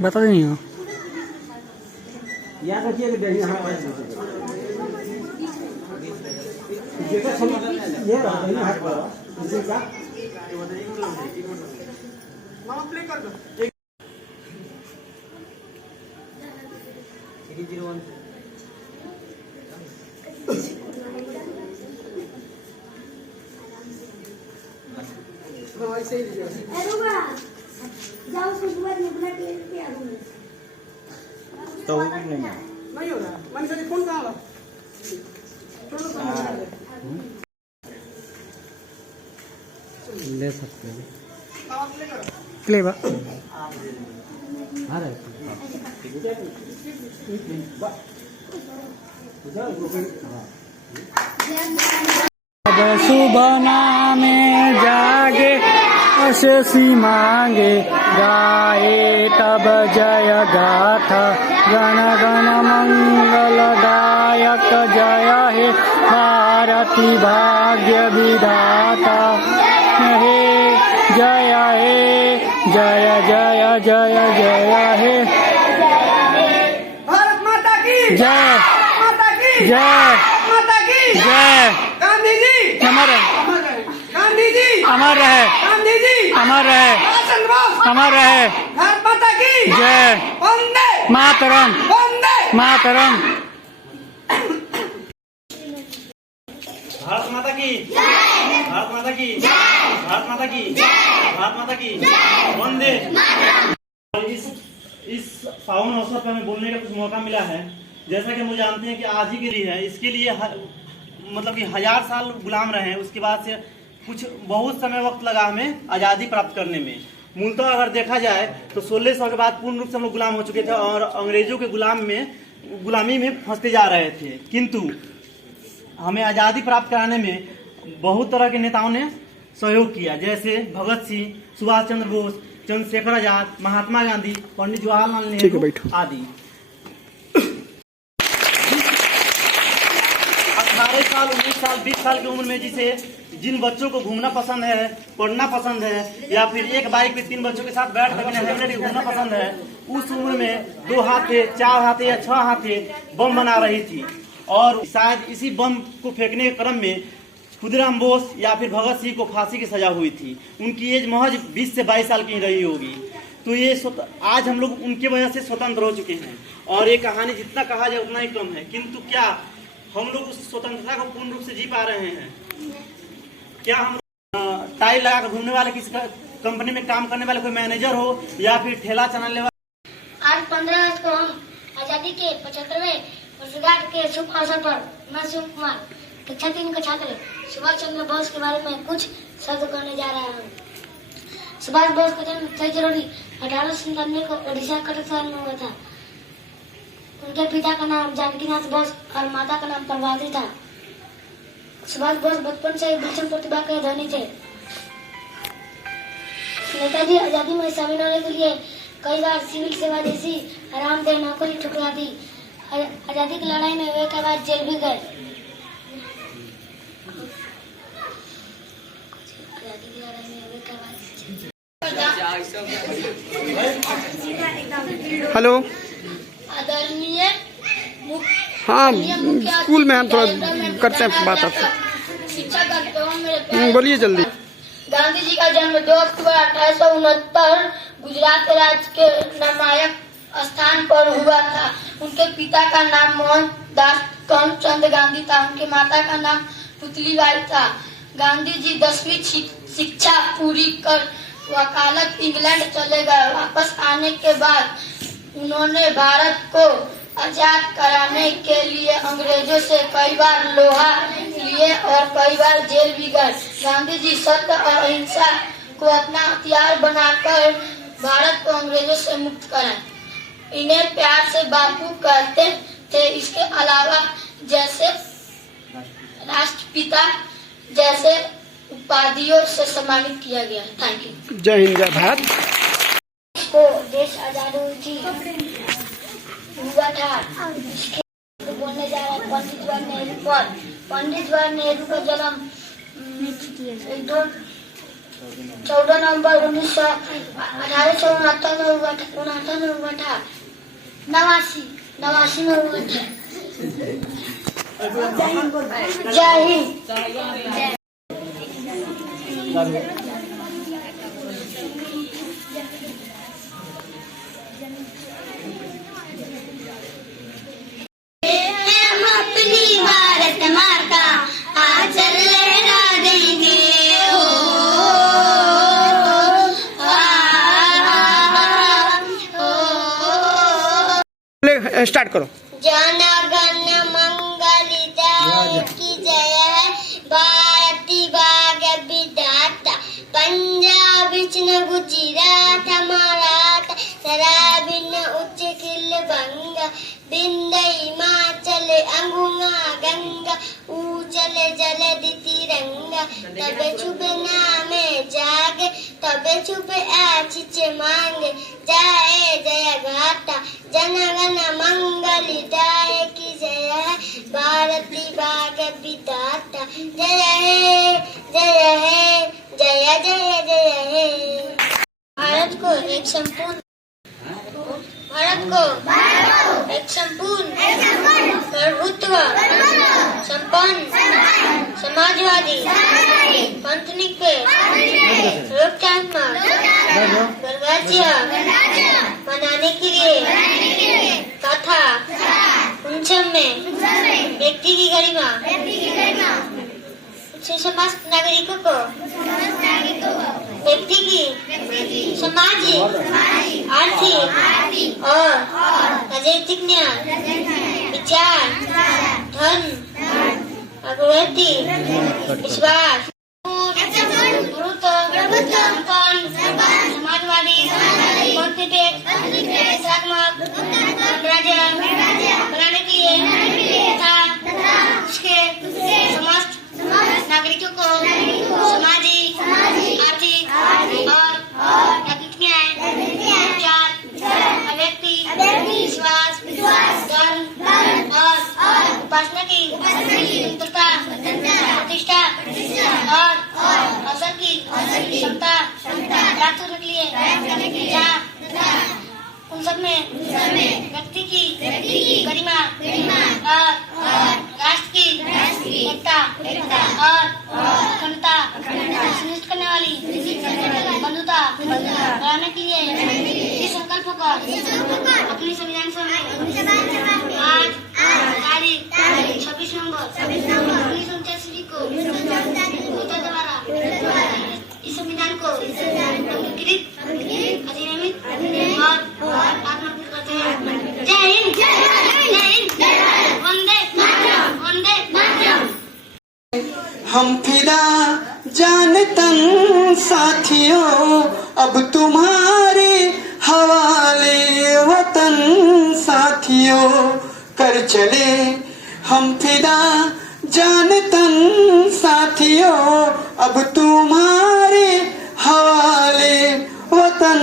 बता नहीं हो याद रखिए कि ये हाथ पर इसे का मामा प्ले कर दो 301 ऐसे ही जाओ सुबह निकला के आ दूंगा तो नहीं हो रहा मन से फोन कहां ला ले सकते हैं प्ले बा अरे सुबह नामे जागे अशेषी मांगे गाए तब जय गाथा गण गण मंगल दायक जय हे भारती भाग्य विधाता हे जय जय जय जय हे भारत माता की जय माता की जय माता की जय गांधी जी अमर गांधी जी अमर रहे गांधी जी अमर रहे चंद्र बोस अमर रहे भारत माता की जय वंदे मातरम वंदे मातरम भारत माता की भारत माता की भारत माता की भारत माता की वंदे। इस पावन अवसर पर हमें बोलने का कुछ मौका मिला है। जैसा कि हम जानते हैं कि आज ही के लिए है, इसके लिए मतलब कि 1000 साल गुलाम रहे हैं। उसके बाद से कुछ बहुत समय वक्त लगा हमें आज़ादी प्राप्त करने में। मूलतः अगर देखा जाए तो 1600 के बाद पूर्ण रूप से हम लोग गुलाम हो चुके थे और अंग्रेजों के गुलामी में फंसते जा रहे थे। किंतु हमें आज़ादी प्राप्त कराने में बहुत तरह के नेताओं ने सहयोग किया, जैसे भगत सिंह, सुभाष चंद्र बोस, चंद्रशेखर आजाद, महात्मा गांधी, पंडित जवाहरलाल नेहरू आदि। 18 साल, 19 साल, 20 साल की उम्र में जिन बच्चों को घूमना पसंद है, पढ़ना पसंद है, या फिर एक बाइक पे 3 बच्चों के साथ बैठ कर घूमना पसंद है, उस उम्र में 2 हाथे, 4 हाथे या 6 हाथे बम बना रही थी। और शायद इसी बम को फेंकने के क्रम में खुदीराम बोस या फिर भगत सिंह को फांसी की सजा हुई थी। उनकी एज महज 20 से 22 साल की रही होगी। तो ये आज हम लोग उनके वजह से स्वतंत्र हो चुके हैं। और ये कहानी जितना कहा जाए उतना ही कम है। किंतु क्या हम लोग उस स्वतंत्रता को पूर्ण रूप से जी पा रहे हैं? क्या हम टाई लगा कर घूमने वाले, किसी कंपनी में काम करने वाले कोई मैनेजर हो या फिर ठेला चलाने वाले? आज 15 अगस्त को हम आजादी के 75वें वर्षगांठ के शुभ अवसर पर मैं शिव कुमार कक्षा 3 का छात्र सुभाष चंद्र बोस के बारे में कुछ शब्द कहने जा रहा हूँ। सुभाष बोस का जन्म 6 जनवरी 1897 को ओडिशा कटक शहर में हुआ था। उनके पिता का नाम जानकीनाथ बोस और माता का नाम प्रभावती था। सुभाष बोस बचपन से ही विलक्षण प्रतिभा के धनी थे। नेताजी आजादी में शामिल होने के लिए कई बार सिविल सेवा जैसी आरामदेह नौकरी ठुकरा दी। आजादी की लड़ाई में वे कई बार जेल भी गए। हेलो आदरणीय हाँ स्कूल में हम थोड़ा करते हैं बात आपसे। शिक्षा करते हो मेरे बोलिए जल्दी। गांधी जी का जन्म 2 अक्टूबर 1869 गुजरात राज्य के नामायक स्थान पर हुआ था। उनके पिता का नाम मोहनदास करमचंद गांधी था। उनके माता का नाम पुतलीबाई था। गांधी जी 10वीं शिक्षा पूरी कर वकालत इंग्लैंड चले गए। वापस आने के बाद उन्होंने भारत को आजाद कराने के लिए अंग्रेजों से कई बार लोहा लिए और कई बार जेल भी गए। गांधी जी सत्य और अहिंसा को अपना हथियार बनाकर भारत को अंग्रेजों से मुक्त कराए। इन्हें प्यार से बापू कहते थे। इसके अलावा जैसे राष्ट्रपिता जैसे उपाधियों से सम्मानित किया गया। Thank you. जय हिंद जय भारत। को देश आजाद हुई हुआ था। इसके बोलने जा रहा है पंडित जवाहरलाल नेहरू पर। पंडित जवाहरलाल नेहरू का जन्म 14 नवंबर 1869 में हुआ था। 89 में हुआ था। जय हिंद। स्टार्ट करो। जन गण मंगलदाय की जय। भारती भाग्य विधाता। पंजाब विष्णु गुजरात मराठा सराबिन उच्च किल बंगा। बिंद हिमाचल अंगुआ गंगा। ऊचल जलधि तिरंगा। तबे छुपे नामे जागे। तबे छुपे आचिचे मांगे। जय जय गाथा जन गण मंगलदाय की जय। भारती भाग्य विधाता। जय हे जय हे जय जय जय हे। भारत को एक संपूर्ण प्रभुत्व संपन्न समाजवादी पंथनिक लोकतांत्रिक गणराज्य बनाने के लिए तथा उन सब में व्यक्ति की गरिमा समस्त नागरिकों को व्यक्ति की सामाजिक आर्थिक और राजनीतिक न्याय विचार धर्म अग्रगति विश्वास समाजवादी राज्य बनाने के लिए तथा उसके समस्त नागरिकों को सामाजिक आर्थिक और राजनीतिक न्याय विचार व्यक्ति विश्वास धर्म और उपासना की स्वतंत्रता प्रतिष्ठा और अवसर की क्षमता प्राप्त करने के लिए जहाँ उन सब में व्यक्ति की गरिमा और राष्ट्र की एकता और अखंडता सुनिश्चित करने वाली बंधुता बढ़ाने के लिए इस संकल्प को अपनी संविधान सभा में आज तारीख 26 नवंबर 1989 को नेता द्वारा इस संविधान को अंगीकृत अधिनियमित और आत्मनिर्भर करते हैं। जय हिंद जय हिंद वंदे मातरम। हम फिदा जान तन साथियों अब तुम्हारे हवाले वतन साथियों कर चले। हम फिदा जान तन साथियों अब तुम्हारे हवाले वतन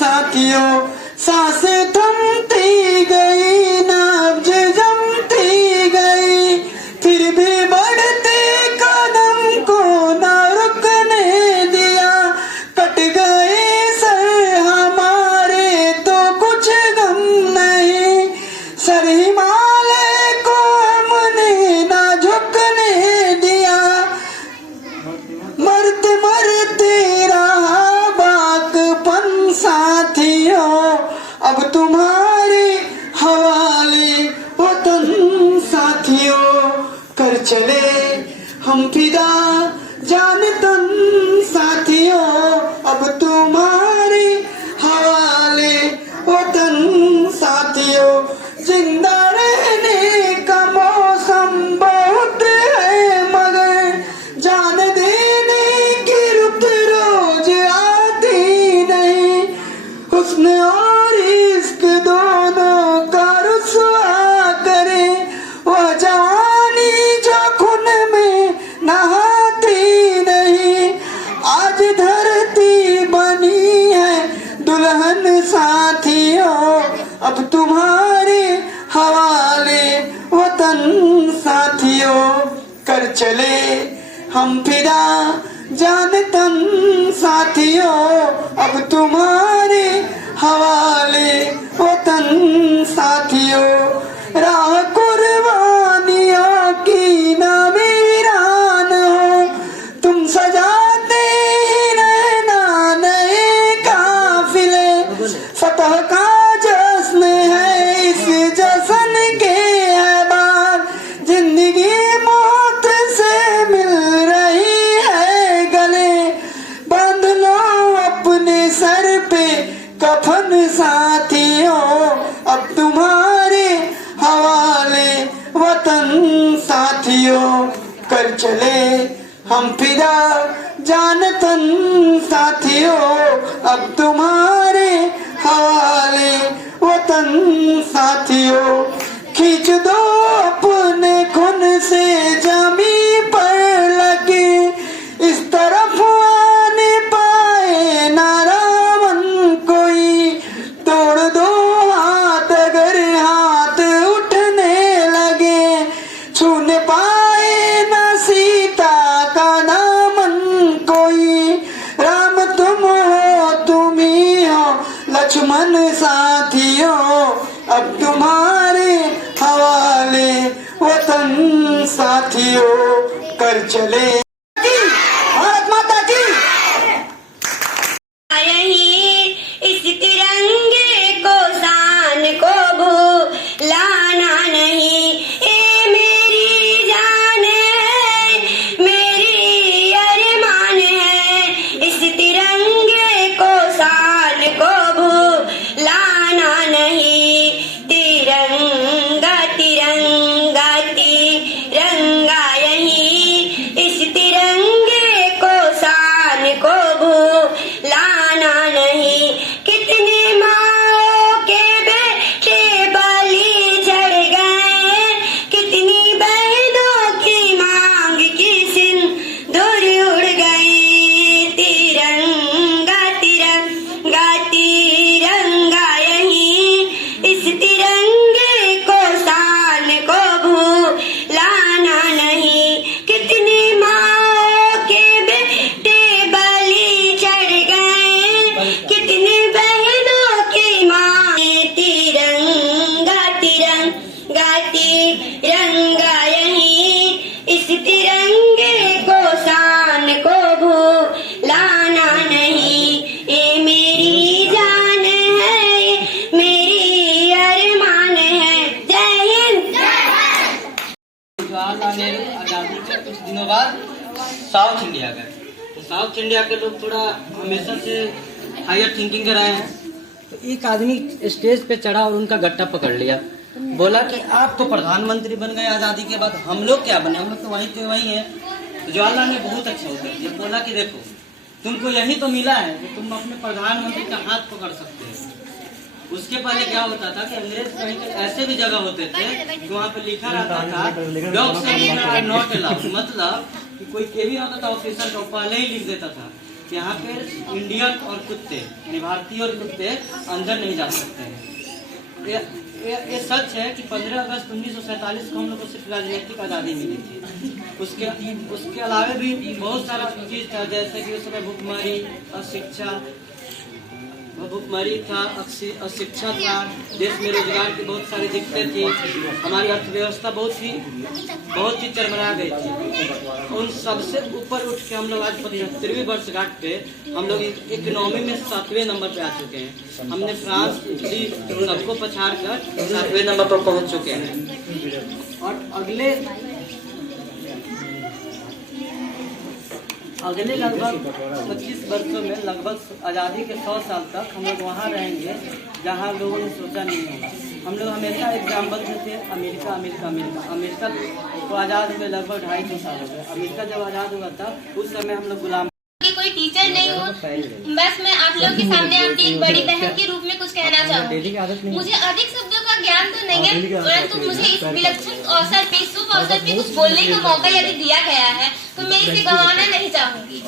साथियों। सांसें थमती गई नब्ज जमती गई फिर भी बढ़ते कदम को ना रुकने दिया। कट गए सर हमारे तो कुछ गम नहीं। सर हिमालय को हमने ना झुकने दिया। मरते मरते रहा बाकपन साथियों अब तुम्हारा वतन साथियों, कर चले हम फिदा जान तन साथियों, अब तुम्हारे हवाले वतन साथियों। जिंदा रहने का मौसम बहुत है मगर जान देने की रुत रोज आती नहीं। हुस्न और इश्क दोनों का रुसवा करे वह जवानी जो खून में नहाती नहीं। आज धरती बनी है दुल्हन साथियों, अब तुम्हारे हवाले वतन साथियों। कर चले हम फिदा जान तन साथियों, अब तुम्हारे हवाले वतन साथियों। राह कुर्बानियों की न वीरान हो, तुम सजाते ही रहना नए काफिले। फतह का जश्न है इस जश्न के अहबाब, जिंदगी मौत से मिल रही है गले। बांध लो अपने सर पे कफन साथियों, अब तुम्हारे हवाले वतन साथियों। कर चले हम फिदा जान तन साथियों, अब तुम्हारे हवाले वतन साथियों। खींच दो अपने खून से जमी पर लगे, इस तरफ आने पाए ना रावण कोई। तोड़ दो हाथ अगर हाथ उठने लगे, छूने पाए ना सीता का दामन कोई। राम तुम हो तुम ही हो लक्ष्मण साथियों, अब तुम्हारे हवाले वतन साथियों। कर चले भारत माता की। यही इस तिरंगे को शान को भूलाना नहीं। ए मेरी जान है, मेरी अरमान है, इस तिरंगे को शान को भूलाना नहीं। तिरंगा तिरंगा तिरंगा यही इस तिरंगे को शान को भूलाना नहीं। कितनी माओ के बेटे बलि चढ़ गए, कितनी बहनों की मांग की सिंदूर उड़ गई। तिरंगा तिरंगा तिरंगा यही इस तिरंगे को शान को भूलाना नहीं। कितनी माओ के बेटे बलि चढ़ गए, कितनी बहनों की मां। तिरंगा तिरंगा तिरंगा यही इस तिरंगे को शान को भूलाना नहीं। ये मेरी जान है, ये मेरी अरमान है। जय हिंद। जवाहरलाल नेहरू आजादी के कुछ दिनों बाद साउथ इंडिया गए। तो साउथ इंडिया के लोग थोड़ा हमेशा से हायर थिंकिंग के रहे हैं। तो एक आदमी स्टेज पे चढ़ा और उनका गट्टा पकड़ लिया, बोला कि आप तो प्रधानमंत्री बन गए आजादी के बाद, हम लोग क्या बने, हम लोग तो वहीं के वहीं हैं। तो जवाहरलाल ने बहुत अच्छा उत्तर दिया, बोला कि देखो तुमको यही तो मिला है कि तुम अपने प्रधानमंत्री का हाथ पकड़ सकते हो। उसके पहले क्या होता था कि अंग्रेज कहीं के ऐसे भी जगह होते थे कि वहाँ पे लिखा रहता था डॉग्स आर नॉट अलाउड, मतलब कि कोई केबिन होता था ऑफिसर का पहले ही लिख देता था कि यहाँ पे इंडियन और कुत्ते यानी भारतीय और कुत्ते अंदर नहीं जा सकते हैं। ये सच है कि 15 अगस्त 1947 को हम लोग को सिर्फ राजनीतिक आज़ादी मिली थी। उसके अलावा भी बहुत सारा चीज़ था, जैसे कि उस समय भुखमरी, अशिक्षा, भुखमरी था, अशिक्षा था, देश में रोजगार की बहुत सारी दिक्कतें थी, हमारी अर्थव्यवस्था बहुत ही चरमरा गई थी। उन सबसे ऊपर उठ के हम लोग आज 75वीं वर्षगांठ पे हम लोग इकोनॉमी में 7वें नंबर पे आ चुके हैं। हमने फ्रांस, इटली सबको पछाड़ कर 7वें नंबर पर पहुंच चुके हैं। और अगले लगभग 25 वर्षों में लगभग आज़ादी के 100 साल तक हम लोग वहाँ रहेंगे जहाँ लोगों ने सोचा नहीं होगा। हम लोग हमेशा एग्जाम्पल थे अमेरिका तो आज़ाद हुए लगभग 250 साल हो गए। अमेरिका जब आज़ाद हुआ था उस समय हम लोग गुलाम कोई टीचर नहीं हूँ, बस मैं आप लोगों के सामने आपकी एक बड़ी बहन के रूप में कुछ कहना चाहूँगी। मुझे अधिक शब्दों का ज्ञान तो नहीं है, परंतु मुझे इस विलक्षण अवसर पे, शुभ अवसर पे कुछ बोलने का मौका यदि दिया गया है तो मैं इसे गंवाना नहीं चाहूंगी।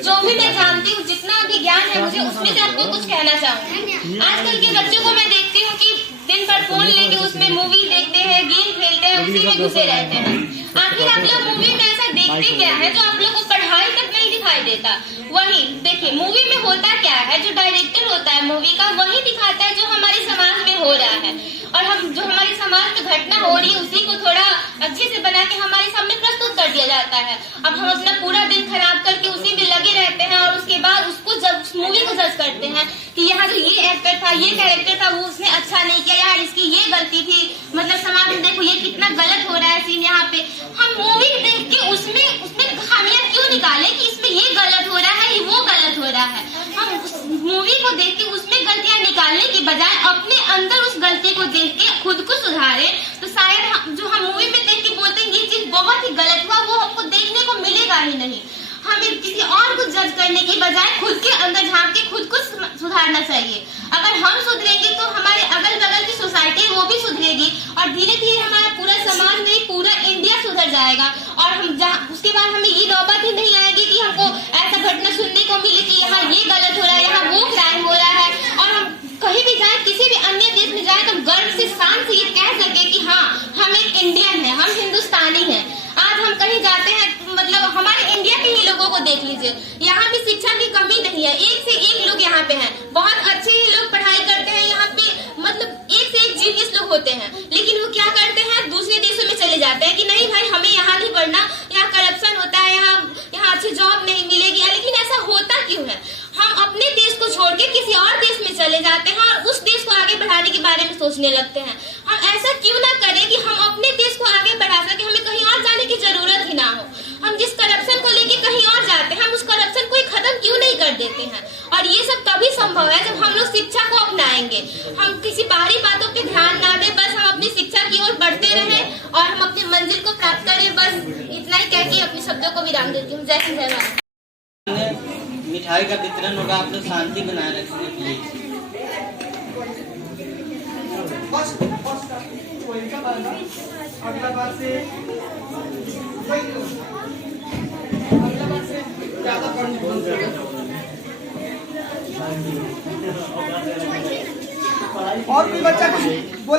जो भी मैं जानती हूँ, जितना भी ज्ञान है मुझे, उसमें से आपको कुछ कहना चाहूंगी। आजकल के बच्चों को मैं देखती हूँ कि दिन भर फोन लेके उसमें मूवी देखते हैं, गेम खेलते हैं, उसी में घुसे रहते हैं। आखिर आप लोग मूवी में ऐसा देखते क्या है जो आप लोग को पढ़ाई तक नहीं दिखाई देता? वही देखिए, मूवी में होता क्या है, जो डायरेक्टर होता है मूवी का वही दिखाता है जो हमारे समाज में हो रहा है, और हम जो हमारे समाज में घटना हो रही है उसी को थोड़ा अच्छे से बना के हमारे सामने प्रस्तुत कर दिया जाता है। अब हम अपना पूरा दिन खराब करके उसी में लगे रहते हैं और उसके बाद उसको जब उस मूवी को जज करते हैं कि यहाँ जो ये एक्टर था, ये कैरेक्टर था, वो उसने अच्छा नहीं किया, यार इसकी ये गलती थी, मतलब समाज में देखो ये कितना गलत हो रहा है सीन यहाँ पे। हम मूवी देख के उसमें खामियां क्यों निकाले कि इसमें ये गलत हो रहा है, ये वो गलत हो रहा है? हम मूवी को देख के उसमें गलतियां निकालने की बजाय अपने अंदर उस गलती को देख के खुद को सुधारे तो शायद जो हम मूवी में देख के बोलते हैं ये चीज बहुत ही गलत हुआ, वो हमको देखने को मिलेगा ही नहीं। हमें किसी और को जज करने की बजाय खुद के अंदर झांक के खुद को सुधारना चाहिए। अगर हम सुधरेंगे तो हमारे अगल बगल की सोसाइटी वो भी सुधरेगी और धीरे धीरे हमारा पूरा समाज नहीं, पूरा इंडिया सुधर जाएगा। और हम उसके बाद हमें ये नौबत ही नहीं आएगी कि हमको ऐसा घटना सुनने को मिले कि यहाँ ये गलत हो रहा है, यहाँ वो क्राइम हो रहा है। और हम कहीं भी जाए, किसी भी अन्य देश में जाए तो गर्व से, शान से ये कह सके कि हाँ हम एक इंडियन है, हम हिंदुस्तानी हैं। आज हम कहीं जाते हैं, मतलब हमारे इंडिया के ही लोगों को देख लीजिए, यहाँ भी शिक्षा की कमी नहीं है, एक से एक लोग यहाँ पे हैं, बहुत अच्छे लोग पढ़ाई करते हैं यहाँ पे, मतलब एक से एक जीनियस लोग होते हैं। लेकिन वो क्या करते हैं, दूसरे देशों में चले जाते हैं कि नहीं भाई हमें यहाँ नहीं पढ़ना, यहाँ करप्शन होता है, यहाँ अच्छी जॉब नहीं मिलेगी। लेकिन ऐसा होता क्यों है? हम अपने देश को छोड़ के किसी और देश में चले जाते हैं और उस देश को आगे बढ़ाने के बारे में सोचने लगते हैं। हम ऐसा क्यों ना करें कि हम अपने देश को आगे बढ़ा सके, हमें कहीं और जाने की जरूरत ही ना हो। हम जिस करप्शन को लेके कहीं और जाते हैं, हम उस करप्शन को खत्म क्यों नहीं कर देते हैं? और ये सब तभी संभव है जब हम लोग शिक्षा को अपनाएंगे। हम किसी बाहरी बातों पे ध्यान ना दें, बस हम अपनी शिक्षा की ओर बढ़ते रहें और हम अपनी मंजिल को प्राप्त करें। बस इतना ही कह के अपने शब्दों को विराम देती हूँ। जय हिंद, जय भारत। मिठाई का वितरण होगा, आप लोग शांति बनाए रखने के लिए। अगला बार से ज्यादा और कोई बच्चा कुछ बोल